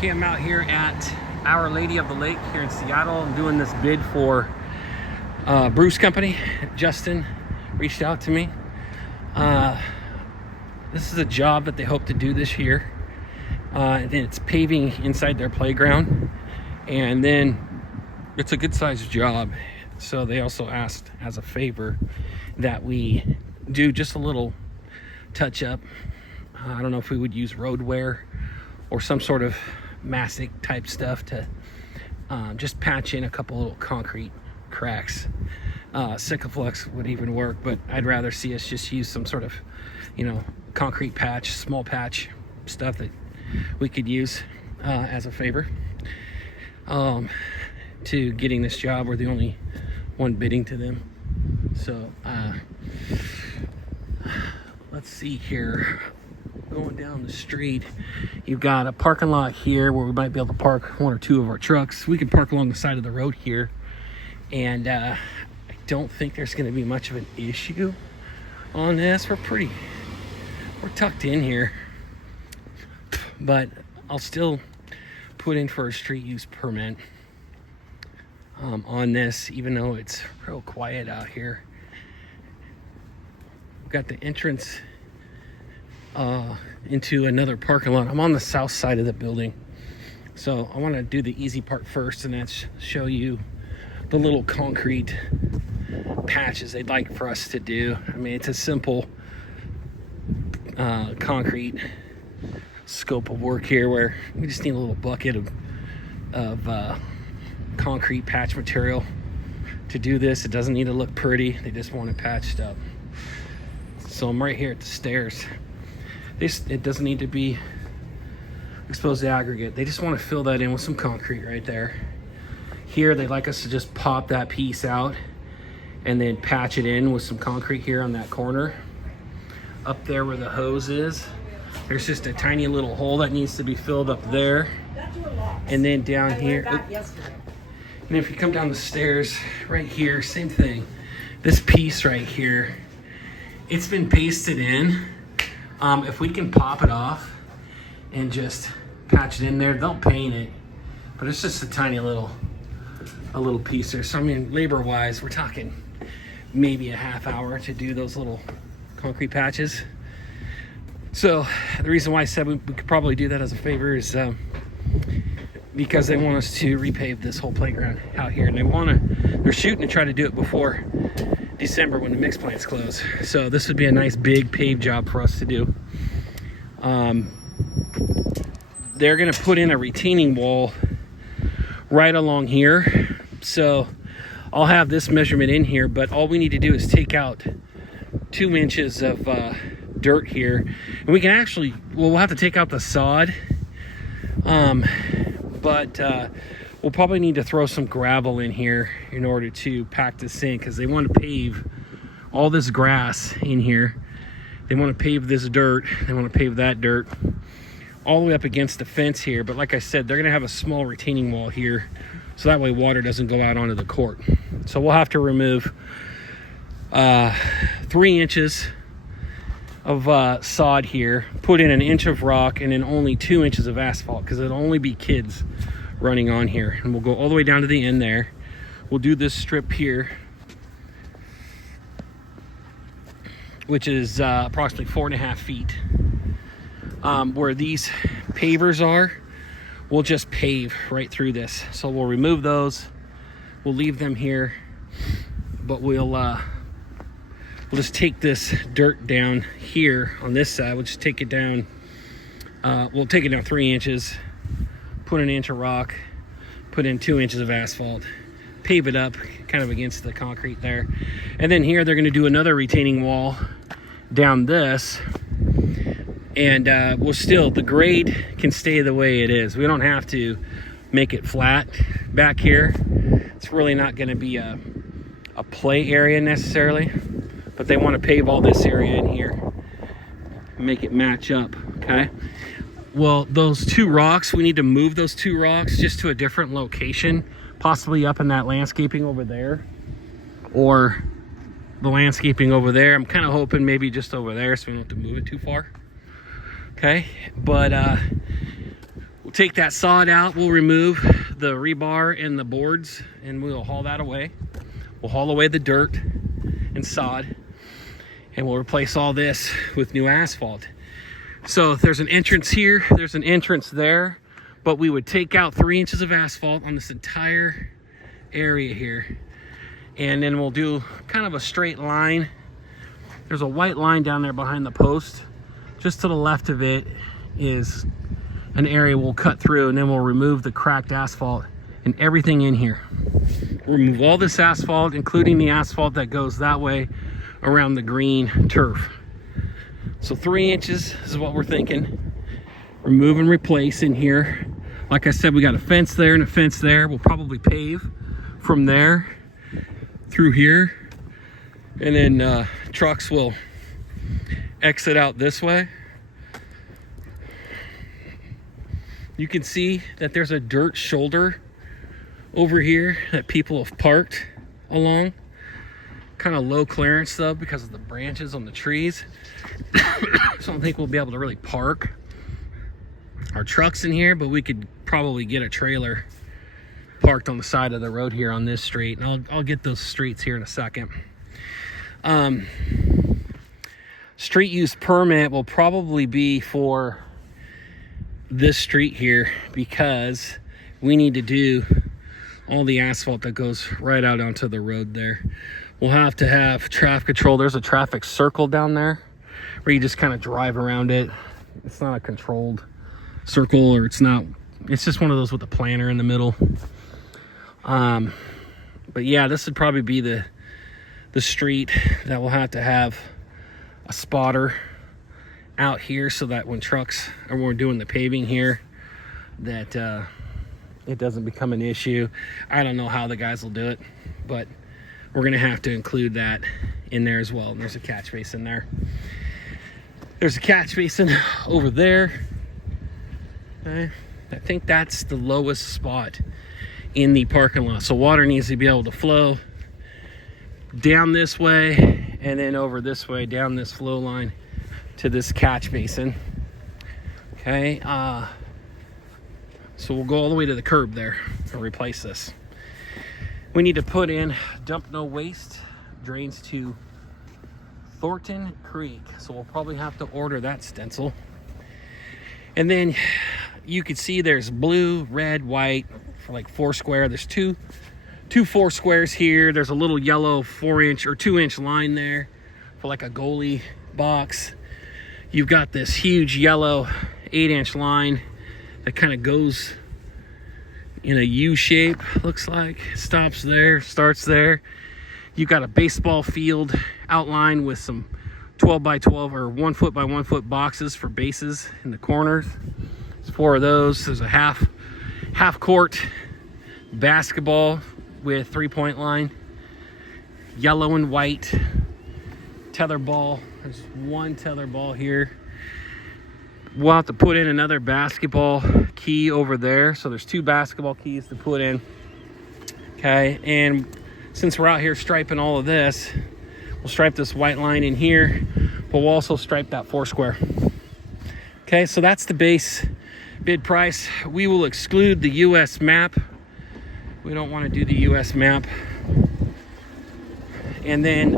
Okay, I'm out here at Our Lady of the Lake here in Seattle. I'm doing this bid for Bruce Company. Justin reached out to me. This is a job that they hope to do this year. And it's paving inside their playground. And then it's a good sized job. So they also asked as a favor that we do just a little touch up. I don't know if we would use road wear or some sort of mastic type stuff to just patch in a couple little concrete cracks. Sikaflex would even work, but I'd rather see us just use some sort of, concrete patch, small patch stuff that we could use as a favor to getting this job. We're the only one bidding to them. So let's see here. Going down the street, you've got a parking lot here where we might be able to park one or two of our trucks. We can park along the side of the road here, and I don't think there's going to be much of an issue on this. We're tucked in here, but I'll still put in for a street use permit on this, even though it's real quiet out here. We've got the entrance into another parking lot. I'm on the south side of the building, so I want to do the easy part first, and that's show you the little concrete patches they'd like for us to do. I mean, it's a simple concrete scope of work here where we just need a little bucket of concrete patch material to do this. It doesn't need to look pretty, they just want it patched up. So I'm right here at the stairs. It doesn't need to be exposed to aggregate. They just want to fill that in with some concrete right there. Here, they'd like us to just pop that piece out and then patch it in with some concrete here on that corner. Up there where the hose is, there's just a tiny little hole that needs to be filled up there. And then down here, and if you come down the stairs right here, same thing. This piece right here, it's been pasted in. If we can pop it off and just patch it in there, they'll paint it, but it's just a tiny little piece there. So I mean, labor wise, we're talking maybe a half hour to do those little concrete patches. So the reason why I said we could probably do that as a favor is because they want us to repave this whole playground out here, and they're shooting to try to do it before December when the mix plants close. So this would be a nice big pave job for us to do. They're going to put in a retaining wall right along here. So I'll have this measurement in here, but all we need to do is take out 2 inches of dirt here, and we can actually, we'll have to take out the sod, but we'll probably need to throw some gravel in here in order to pack this in, because they want to pave all this grass in here. They want to pave this dirt. They want to pave that dirt all the way up against the fence here. But like I said, they're going to have a small retaining wall here, so that way water doesn't go out onto the court. So we'll have to remove 3 inches of sod here, put in 1 inch of rock, and then only 2 inches of asphalt, because it'll only be kids running on here. And we'll go all the way down to the end there. We'll do this strip here, which is approximately 4.5 feet. Where these pavers are, we'll just pave right through this. So we'll remove those, we'll leave them here, but we'll just take this dirt down here on this side. We'll just take it down, we'll take it down 3 inches, put 1 inch of rock, put in 2 inches of asphalt, pave it up kind of against the concrete there. And then here they're going to do another retaining wall down this, and the grade can stay the way it is. We don't have to make it flat back here. It's really not going to be a play area necessarily, but they want to pave all this area in here, make it match up. Okay, well, those 2 rocks, we need to move those 2 rocks just to a different location, possibly up in that landscaping over there, or the landscaping over there. I'm kind of hoping maybe just over there so we don't have to move it too far. Okay, but We'll take that sod out. We'll remove the rebar and the boards, and we'll haul that away. We'll haul away the dirt and sod, and we'll replace all this with new asphalt. So if there's an entrance here, there's an entrance there, but we would take out 3 inches of asphalt on this entire area here, and then we'll do kind of a straight line. There's a white line down there behind the post. Just to the left of it is an area we'll cut through, and then we'll remove the cracked asphalt and everything in here. Remove all this asphalt, including the asphalt that goes that way around the green turf. So 3 inches is what we're thinking. Remove and replace in here. Like I said, we got a fence there and a fence there. We'll probably pave from there through here, and then trucks will exit out this way. You can see that there's a dirt shoulder over here that people have parked along. Kind of low clearance though because of the branches on the trees. So I don't think we'll be able to really park our trucks in here, but we could probably get a trailer parked on the side of the road here on this street, and I'll get those streets here in a second. Street use permit will probably be for this street here because we need to do all the asphalt that goes right out onto the road there. We'll have to have traffic control. There's a traffic circle down there where you just kind of drive around it. It's not a controlled circle, or it's just one of those with a planter in the middle. But yeah, this would probably be the street that will have to have a spotter out here so that when trucks are when we're doing the paving here, that it doesn't become an issue. I don't know how the guys will do it, but we're gonna have to include that in there as well. And there's a catch basin there. There's a catch basin over there. Okay. I think that's the lowest spot in the parking lot. So water needs to be able to flow down this way and then over this way, down this flow line to this catch basin. Okay, so we'll go all the way to the curb there and replace this. We need to put in dump no waste drains to Thornton Creek, so we'll probably have to order that stencil. And then you can see there's blue, red, white for like 4 square. There's two 4 squares here. There's a little yellow 4-inch or 2-inch line there for like a goalie box. You've got this huge yellow 8-inch line that kind of goes in a U shape, looks like. Stops there, starts there. You've got a baseball field outline with some 12 by 12 or 1 foot by 1 foot boxes for bases in the corners. There's 4 of those. There's a half court basketball with 3-point line, yellow and white tether ball. There's 1 tether ball here. We'll have to put in another basketball key over there. So there's 2 basketball keys to put in. Okay, and since we're out here striping all of this, we'll stripe this white line in here, but we'll also stripe that 4 square. Okay, so that's the base bid price. We will exclude the US map. We don't want to do the US map. And then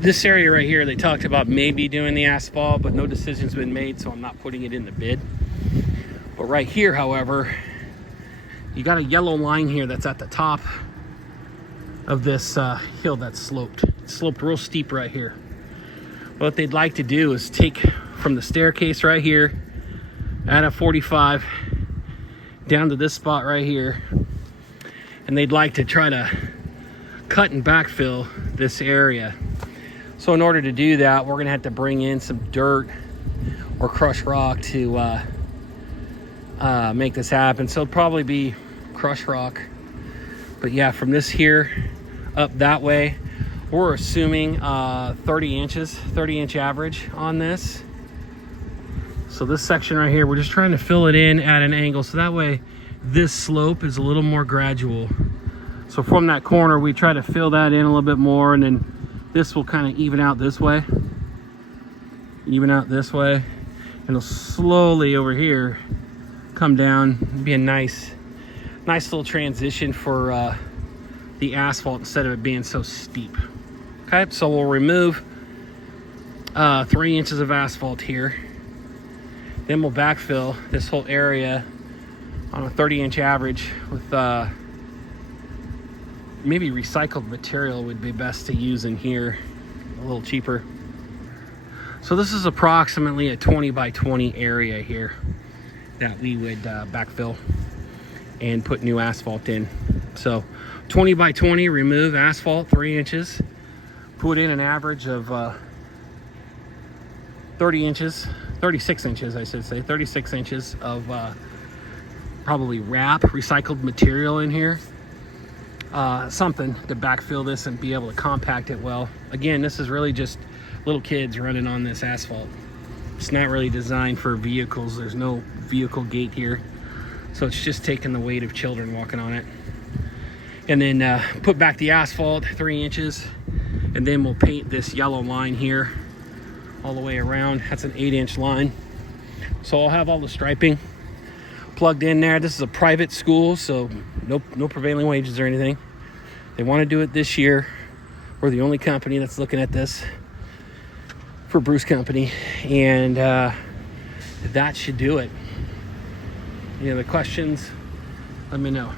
this area right here, they talked about maybe doing the asphalt, but no decision's been made, so I'm not putting it in the bid. But right here, however, you got a yellow line here that's at the top of this hill that's sloped. It's sloped real steep right here. What they'd like to do is take from the staircase right here at a 45 down to this spot right here, and they'd like to try to cut and backfill this area. So in order to do that, we're gonna have to bring in some dirt or crushed rock to make this happen. So it'll probably be crushed rock. But yeah, from this here up that way, we're assuming 30 inch average on this. So this section right here, we're just trying to fill it in at an angle, so that way this slope is a little more gradual. So from that corner, we try to fill that in a little bit more, and then this will kind of even out this way, it'll slowly over here come down. Be a nice little transition for the asphalt instead of it being so steep. Okay, so we'll remove 3 inches of asphalt here. Then we'll backfill this whole area on a 30-inch average with maybe recycled material would be best to use in here, a little cheaper. So this is approximately a 20 by 20 area here that we would backfill and put new asphalt in. So 20 by 20, remove asphalt 3 inches, put in an average of 36 inches, I should say, 36 inches of probably wrap, recycled material in here. Something to backfill this and be able to compact it well. Again, this is really just little kids running on this asphalt. It's not really designed for vehicles. There's no vehicle gate here. So it's just taking the weight of children walking on it. And then put back the asphalt 3 inches. And then we'll paint this yellow line here all the way around. That's an 8-inch line. So I'll have all the striping plugged in there. This is a private school, so no prevailing wages or anything. They want to do it this year. We're the only company that's looking at this for Bruce Company, and that should do it. Any other questions? Let me know.